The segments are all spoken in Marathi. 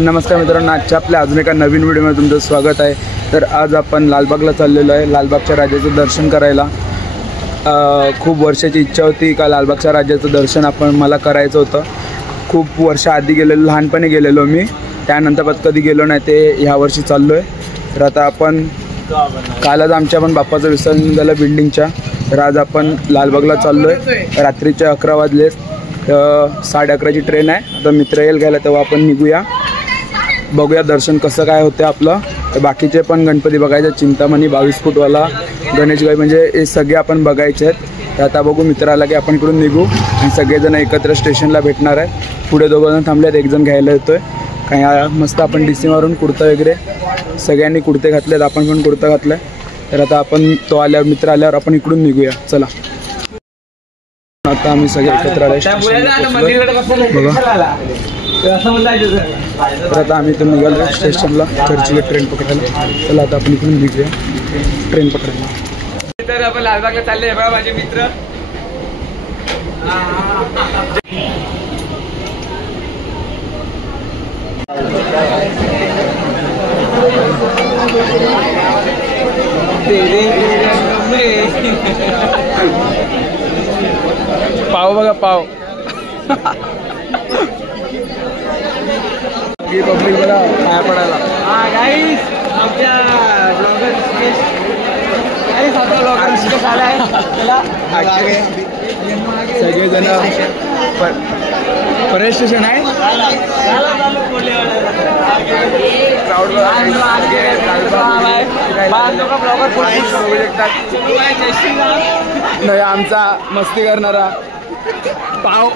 तर नमस्कार मित्रांनो, आजच्या आपल्या अजून एका नवीन व्हिडिओमध्ये तुमचं स्वागत आहे। तर आज आपण लालबागला चाललेलो आहे लालबागच्या राजाचं दर्शन करायला। खूप वर्षाची इच्छा होती का लालबागच्या राजाचं दर्शन मला करायचं होतं। खूप वर्ष आधी गेलेलो, लहानपणी गेलेलो मी, त्यानंतर पण कधी गेलो नाही, ते ह्या वर्षी चाललो आहे। तर आता आपण कालच आमच्या पण बाप्पाचं विसर्जन झालं बिल्डिंगच्या, तर आज आपण लालबागला चाललो आहे। रात्रीचे 11 वाजले, 11:30ची ट्रेन आहे। आता मित्र येईल घ्यायला, तेव्हा आपण निघूया, बघूया दर्शन कसं काय होतं आपलं। तर बाकीचे पण गणपती बघायचे, चिंतामणी 22 फूटवाला, गणेशगाई, म्हणजे हे सगळे आपण बघायचे आहेत। तर आता बघू, मित्र आला की आपण इकडून निघू आणि सगळेजण एकत्र स्टेशनला भेटणार आहे। पुढे दोघंजण थांबलेत, एक जण घ्यायला येतोय। काही मस्त आपण DC मारून कुर्ता वगैरे सगळ्यांनी कुर्ते घातलेत, आपण पण कुर्ता घातला आहे। तर आता आपण तो आल्यावर, मित्र आल्यावर आपण इकडून निघूया, चला। आता आम्ही सगळे एकत्र आले बघा। तर आता आम्ही इथून निघालो स्टेशनला, चर्चगेट ट्रेन पकडायला। चला आता आपण इकडून निघूया ट्रेन पकडायला। तर आपण लालबागला चालले बघा, माझे मित्र। पाव बघा, पाव ही पब्लिक बघा पाया पडायला। गाईस, आमच्या ब्लॉगर गाईस, आपला ब्लॉगर शिकत आला आहे। चला सगळेजण परेड स्टेशन आहे, क्राऊड नाही, आमचा मस्ती करणारा पाव।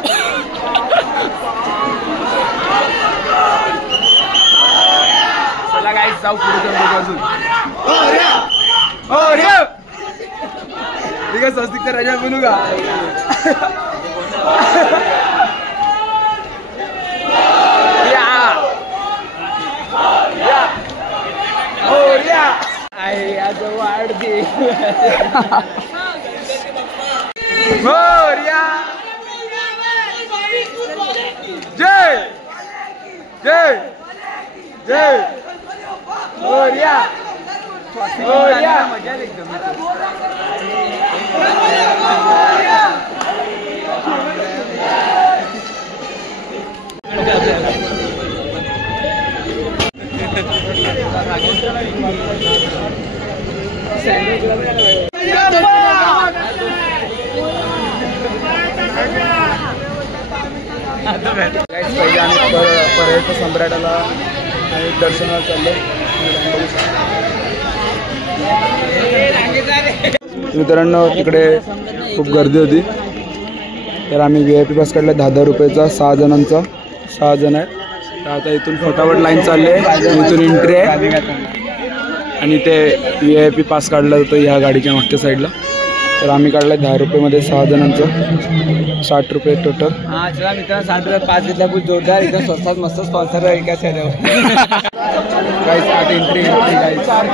चला गाईस, जाऊ पुढे अजून। ठीक आहे, स्वस्तिक राजा बनू का? वाढते जय जय जय मोरया मोरया। मजा एकदम। पहिले आम्ही पर्यटन सम्राटाला दर्शनाला चाललो। मित्रांनो, तिकडे खूप गर्दी होती, तर आम्ही VIP पास काढला 10,000 रुपयाचा, 6 जणांचा, 6 जण आहेत। तर आता इथून फटाफट लाईन चालली आहे, इथून एंट्री आहे आणि ते VIP पास काढला जातो ह्या गाडीच्या मागच्या साईडला। तर आम्ही काढला 10 रुपयामध्ये 6 जणांचं, 60 रुपये टोटल। हा चला मित्रांनो, 60 रुपये 5 घेतला, खूप जोरदार, एकदम स्वस्तात मस्त स्पॉन्सर आहे एकाच ह्याच्यावर। गाईस आता entry guys, 4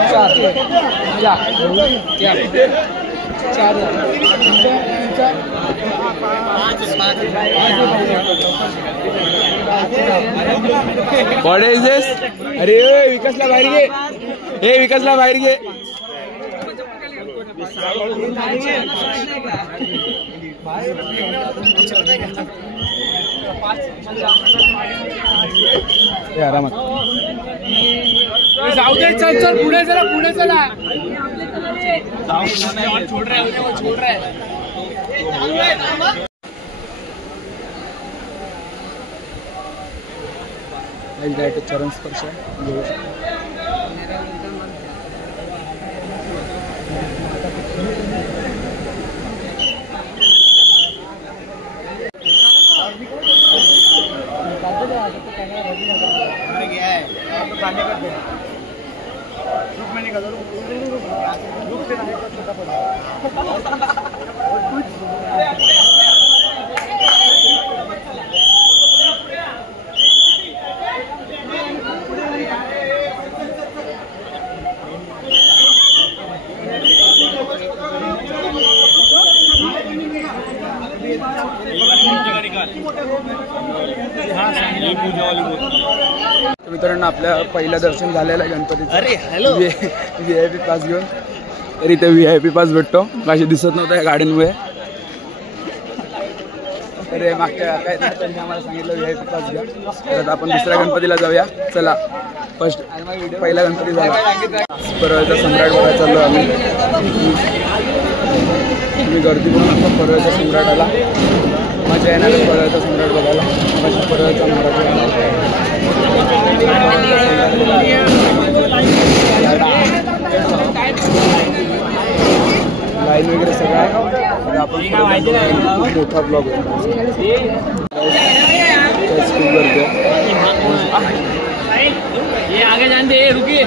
What is this? अरे विकासला बाहेर घे, हे विकासला बाहेर घे। आरामात जाऊ दे, चल चल पुढे चला, पुढे चला। छोड़ रहा है। चरण स्पर्श घेऊ शकतो। मित्रांनो आपल्या पहिलं दर्शन झालेलं आहे गणपतीचं. अरे हॅलो VIP पास घेऊन. तरी ते VIP पास भेटतो काशी दिसत नव्हतं या गाड्यांमुळे. अरे मागच्या काय त्यांनी आम्हाला सांगितलं VIP पास घ्या. तर आता आपण दुसऱ्या गणपतीला जाऊया. चला फर्स्ट पहिला गणपती झाला. परळचा सम्राट बघायला चाललो आम्ही. तुम्ही गर्दी बघू नका. परळचा सम्राट आला. मजा येणार परळचा सम्राट बघायला. माझ्या परळचा महाराज लाईन वगैरे सगळं आहे. आपण खूप मोठा ब्लॉग आहे. खूप गर्दी आगे जानते रुकिए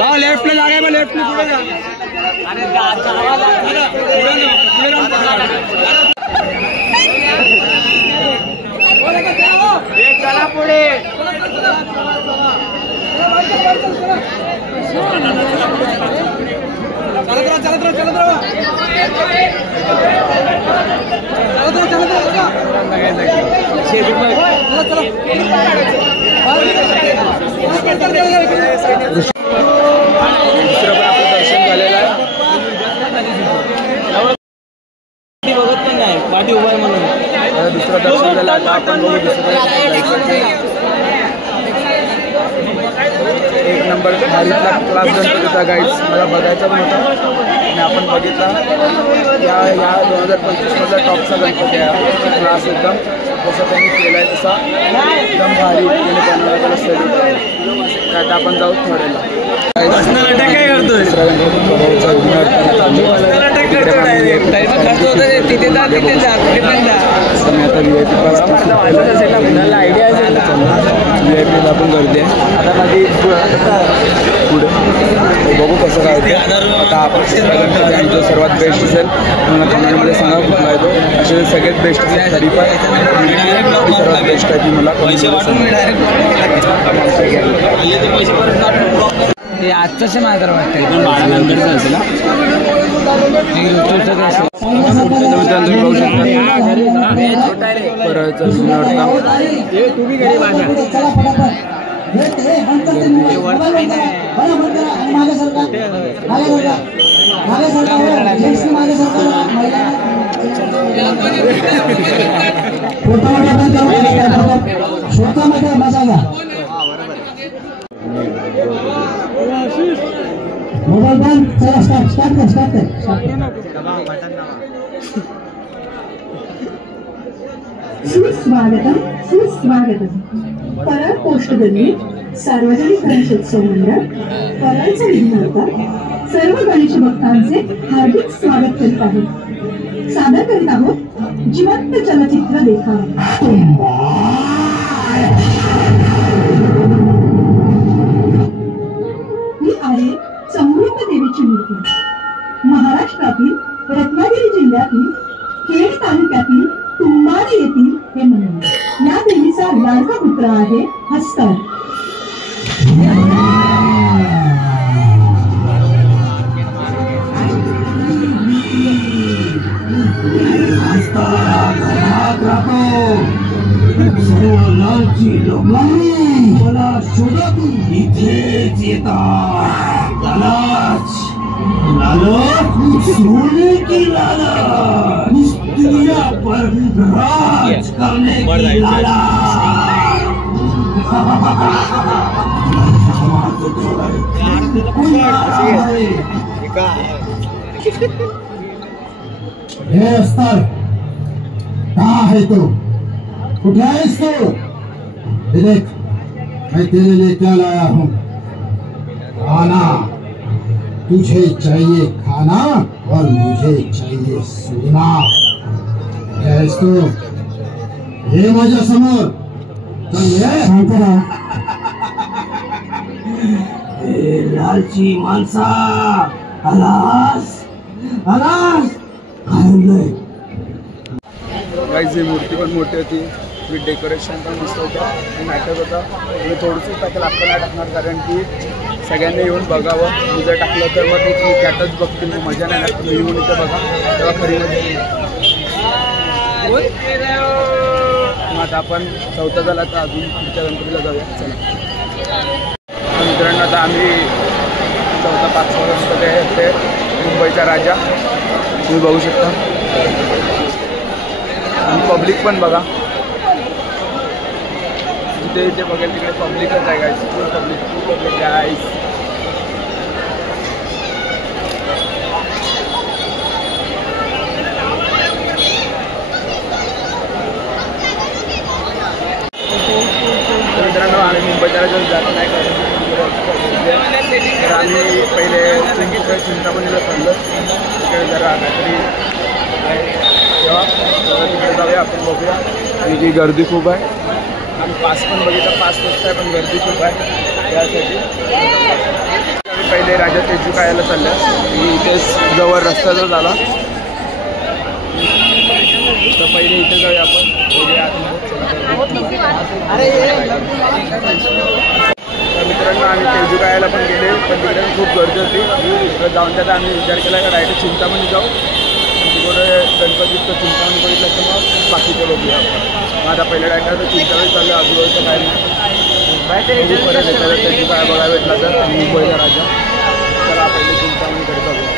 हाँ लेफ्ट में जाएगा. मैं लेफ्ट में पुढे जा. चला पुढे दुसरं पण आपलं दर्शन झालेलं आहे. बघत पण नाही पाठी उभा आहे म्हणून. आता दुसरं दर्शन झालं. आता आपण बघू दुसरं. एक नंबर भारीतला क्लास गणपतीचा गाईड्स मला बघायचा पण होता आणि आपण बघितला. या 2025मधला टॉपचा गणपती आहे. क्लास एकदम जसं त्यांनी केला आहे तसा एकदम भारी केले. त्याला सॅल्यूट आहे. आता आपण जाऊ थोड्याला. काय करतोय VIP आपण गर्दी आहे. आता माझी पुढे बघू कसं काय होतं. आता आपण जो सर्वात बेस्ट असेल मला कमेंटमध्ये सांगा कुठला आहे तो. असे सगळ्यात बेस्ट असेल तरी पण सर्वात बेस्ट आहे ती मला हे आजचं मात्र वाटतं मोबाईल बंद. चला स्टार्ट कर. सुस्वागतम. परळ पोस्ट गणित सार्वजनिक गणेशोत्सव मंडळ परळचा विघ्नहर्ता सर्व गणेश भक्तांचे हार्दिक स्वागत करीत आहे. सादर करीत आहोत जिवंत चलचित्र देखावा. ही आहे समृद्ध देवीची मूर्ती. महाराष्ट्रातील रत्नागिरी जिल्ह्यातील खेड तालुक्यातील तुंबाड येथील हे मंदिर. या देवीचा लाडका पुत्र आहे हस्तर. मला शोधातून इथेच येतात. लालच सोने की लालच. दुनिया पर राज करने की लालच. हे अस्तर कहाँ है तू? उठा इसको. देख मैं तेरे लिए क्या लाया हूँ. खाना. तुझे चाहिए खाना और मुझे चाहिए सोना. तो ये माझ्या समोर लालची माणसा आलास आलास गाईज ही मूर्ती पण मोठी होती, मी डेकोरेशन पण मस्त होतं, नाटक होतं. मी थोडंसंच टाकेल, आपण नाही टाकणार कारण की सगळ्यांनी येऊन बघावं. मी जर टाकलं तर मग ते त्यातच बघतील, मग मजा नाही लागत. येऊन इथं बघा तेव्हा खरी मजा येईल. मग आता आपण चौथा झाला तर अजून पुढच्या गणपतीला जाऊया. चला मित्रांनो, आता आम्ही चौथा 5 वाजता ते मुंबईचा राजा तुम्ही बघू शकता. आणि पब्लिक पण बघा, जिथे इथे बघेल तिकडे पब्लिकच आहे गाईस, फुल पब्लिक गाईस. मित्रांनो, आम्ही मुंबईच्या राजाला जात नाही तर आम्ही पहिले चिंतामणीला चाललो, तिकडे जरा काहीतरी तेव्हा तिकडे जाऊया, आपण बघूया. आणि जी गर्दी खूप आहे, आम्ही पास पण बघितलं, पास मस्त आहे पण गर्दी खूप आहे. त्यासाठी आम्ही पहिले राजा तेजू खायला चाललं, इथेच जवळ रस्त्याचा झाला तर पहिले इथे जाऊया आपण. तर मित्रांनो, आम्ही तेजू खायला पण गेले, पण तिकडे खूप गर्दी होती. तिकडे जाऊन त्याचा आम्ही विचार केला का डायरेक्ट चिंतामणी जाऊ, तिकडे गणपतीचं चिंतामणी बघितलं तर मग बाकीचं बघूया. मग आता पहिल्या डायरेक्ट चिंतामणी चाललं, आजूबाजूचं काय नाही. परत एखादा तेजू काय बघायला भेटला तर मुंबईचा राजा. तर पहिले चिंतामणीकडे जाऊया.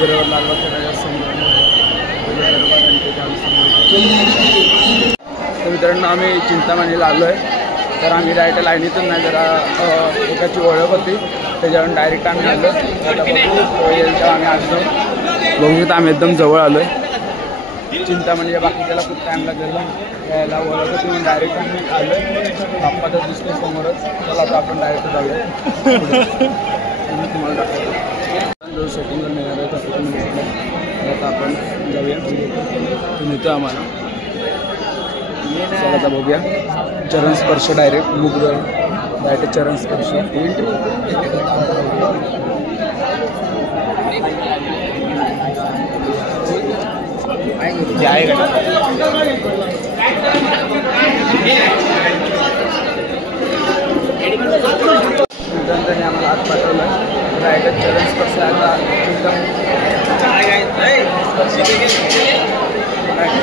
बरोबर लालबागच्या राजासमोर. तर मित्रांनो, आम्ही चिंतामणीला आलो आहे, तर आम्ही डायरेक्ट लाईनीतून नाही, जरा एकाची ओळख होती त्याच्यावरून डायरेक्ट आम्ही आलो. आता बघू येईल तेव्हा आम्ही आज जाऊ. बघू शकता आम्ही एकदम जवळ आलो आहे चिंतामणीच्या. बाकी त्याला खूप टाईम लागेल यायला, ओळख होती म्हणून डायरेक्ट आम्ही आलो आहे. बाप्पा तर दिसतो समोरच. चला आता आपण डायरेक्ट जाऊया. तुम्हाला दाखवतो सेटिंगवर निघालं आहे, आता आपण जाऊया. तो नेतो आम्हाला. चला आता बघूया. चरण स्पर्श डायरेक्ट मुग डायरेक्ट चरण स्पर्श. त्यांनी आम्हाला आत पाठवलं, डायरेक्ट चरण स्पर्श. आता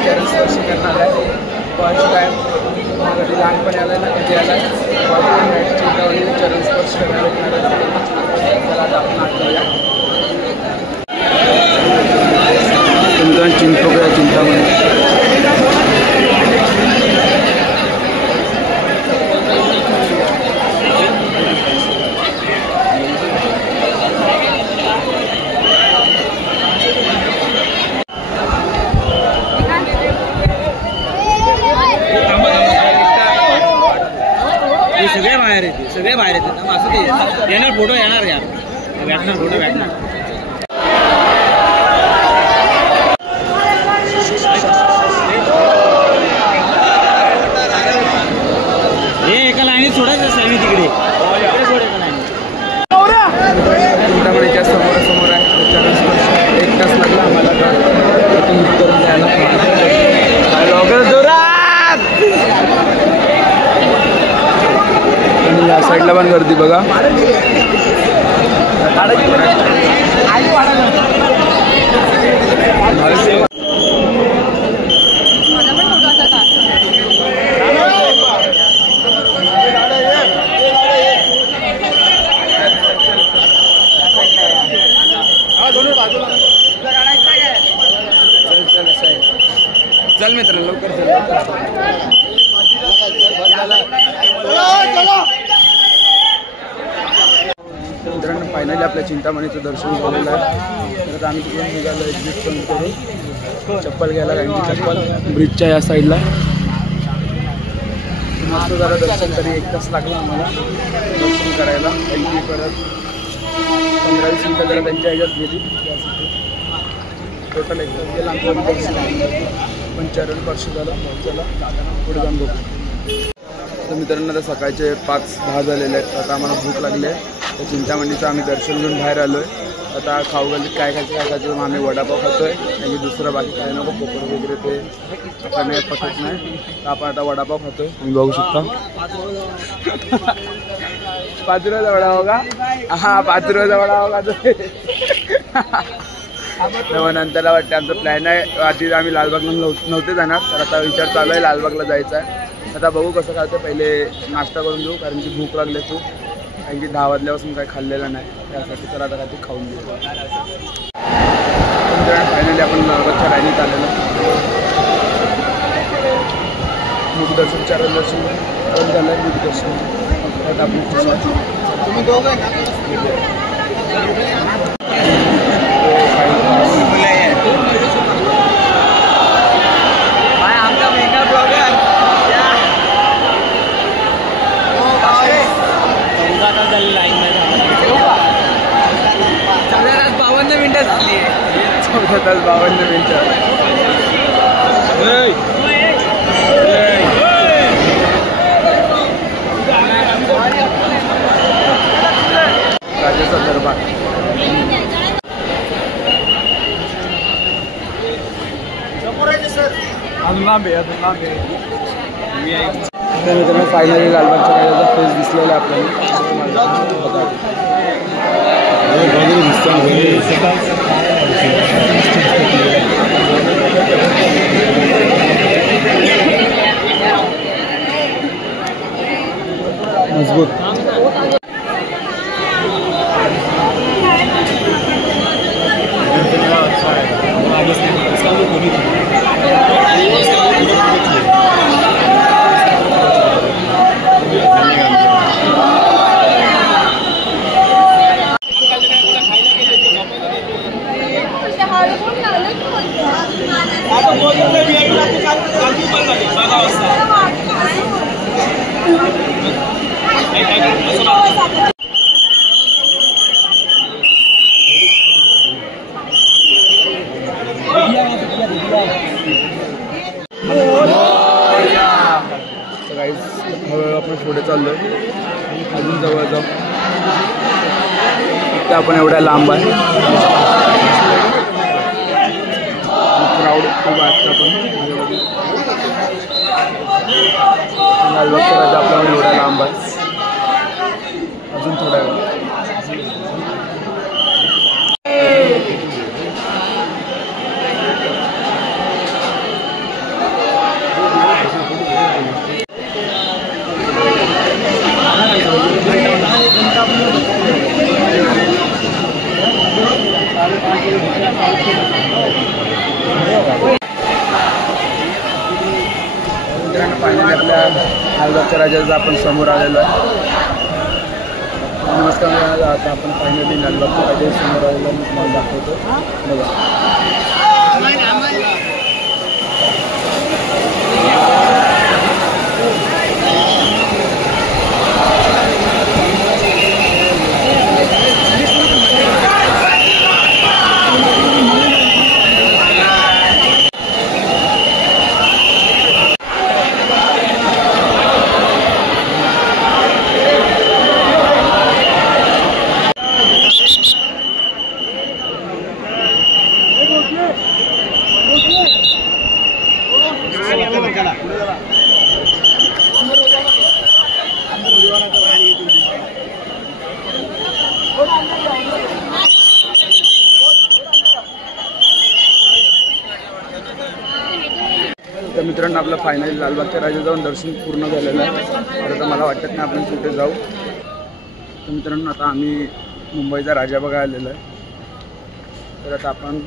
चरण स्पर्श करणार आहे. फर्स्ट टाइम कधी लहानपणी आला ना, कधी आला चिंतामणीला चरण स्पर्श करायला भेटणार आहे. त्याला आता आपण आठवूया. तुमचा चिंतोकया चिंतामणी. सगळे बाहेर येते मग असं ते येणार फोटो येणार यार, भेटणार फोटो भेटणार. हे एका लाईनीत सोडायचं असं आम्ही तिकडे सोड एका लाईनीत. चिंतामणीच्या समोरासमोर आहे चरण स्पर्श. 1 तास लागला आम्हाला करून द्यायला. आणि या साईडला पण गर्दी बघा. चल मित्र लवकर मित्रांनो, फायनली आपल्या चिंतामणीचं दर्शन झालेलं आहे. तर आम्ही तिकडून निघालो एक्झिट पण करून चप्पल घ्यायला, कारण की चप्पल ब्रिजच्या या साईडला. मस्त जरा दर्शन तरी 1 तास लागला आम्हाला दर्शन करायला. परत 15-20 मिनटं जरा त्यांच्या ह्याच्यात गेली. टोटल एकदम गेला पण चरण स्पर्श झालं. चला पुढे जाऊन बघू. तर मित्रांनो आता सकाळचे 5:10 झालेले आहेत. आता आम्हाला भूक लागली आहे. तर चिंतामणीचं आम्ही दर्शन घेऊन बाहेर आलो आहे. आता खाऊ गल्लीत काय खायचं मग आम्ही वडापाव खातो आहे. आणि दुसरं बाकी काय नको पोपड वगैरे ते आपल्याला पटत नाही. तर आपण आता वडापाव खातो आहे. तुम्ही बघू शकता 5 रुपयाचा वडापाव का? हां 5 रुपयाचा वडापाव खातो. तेव्हा नंतरला वाटतं आमचा प्लॅन आहे. आधी आम्ही लालबागला नव्हते जाणार. तर आता विचार चालू आहे लालबागला जायचा आहे. आता बघू कसं खायचं. पहिले नाश्ता करून घेऊ कारण की भूक लागली खूप. कारण की 10 वाजल्यापासून काही खाल्लेलं नाही. त्यासाठी तर आता काही खाऊन घेऊ. फायनली आपण लालबागच्या लाईनीत आलेलो. मुखदर्शन चरण दर्शन करून झालं आहे. मुखदर्शन आता आपण तुम्ही दोघं आमचा मेगा ब्लॉगर 52 मिनिटं झाली आहे. 14 तास 52 मिनिटं. राजाचा दरबार. तर मित्रांनो फायनली लालबागच्या राजाचा फेस दिसलेला आहे आपल्याला. मजबूत. हळूहळू आपण पुढे चाललोय. अजून जवळ जाऊ. ते आपण एवढ्या लांब आहे. क्राऊड खूप आहे. आपण लालबागच्या राजा आपल्याला एवढ्या लांब आहे. अजून थोडा वेळ. फायनली आपल्या लालबागच्या राजाचा आपण समोर आलेलो आहे. नमस्कार. आता आपण फायनली लालबागच्या राजाच्या समोर आलेलो मी तुम्हाला दाखवतो. बघा तर मित्रांनो आपलं फायनली लालबागच्या राजा जाऊन दर्शन पूर्ण झालेलं आहे. आता मला वाटत नाही आपण कुठे जाऊ. तर मित्रांनो आता आम्ही मुंबईचा राजा बघायला आलेलो आहे. तर आता आपण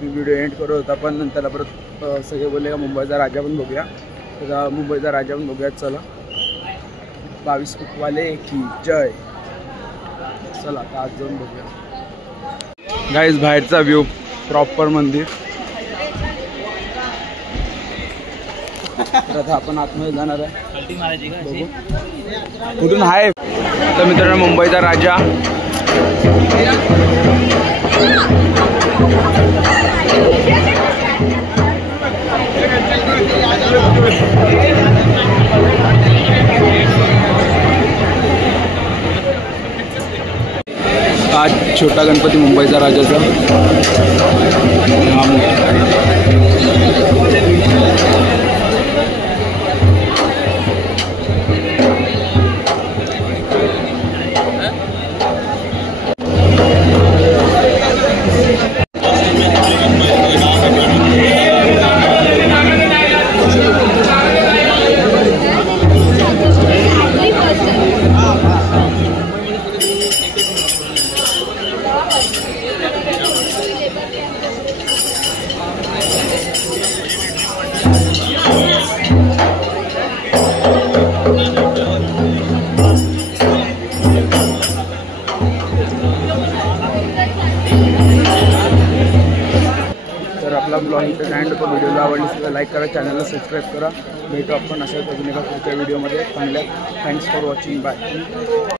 व्हिडिओ एंड करत होता पण नंतर परत सगळे बोलले का मुंबईचा राजा पण बघूया. तर मुंबईचा राजा पण बघूयात. चला 22 फूटवाले की जय. चला आता आज जाऊन बघूया. गाईज बाहेरचा व्ह्यू प्रॉपर मंदिर. तर आता आपण आतमध्ये जाणार आहे. कुठून आहे. तर मित्रांनो मुंबईचा राजा आज छोटा गणपती मुंबईचा राजाचा हा मोठा. तर आपला ब्लॉग इथे एंड होतो. व्हिडिओला आवडल्यास लाईक करा, चॅनलला सबस्क्राईब करा. भेटू आपण अशाच अजून एका पुढच्या व्हिडिओमध्ये. चांगल्या थँक्स फॉर वॉचिंग. बाय.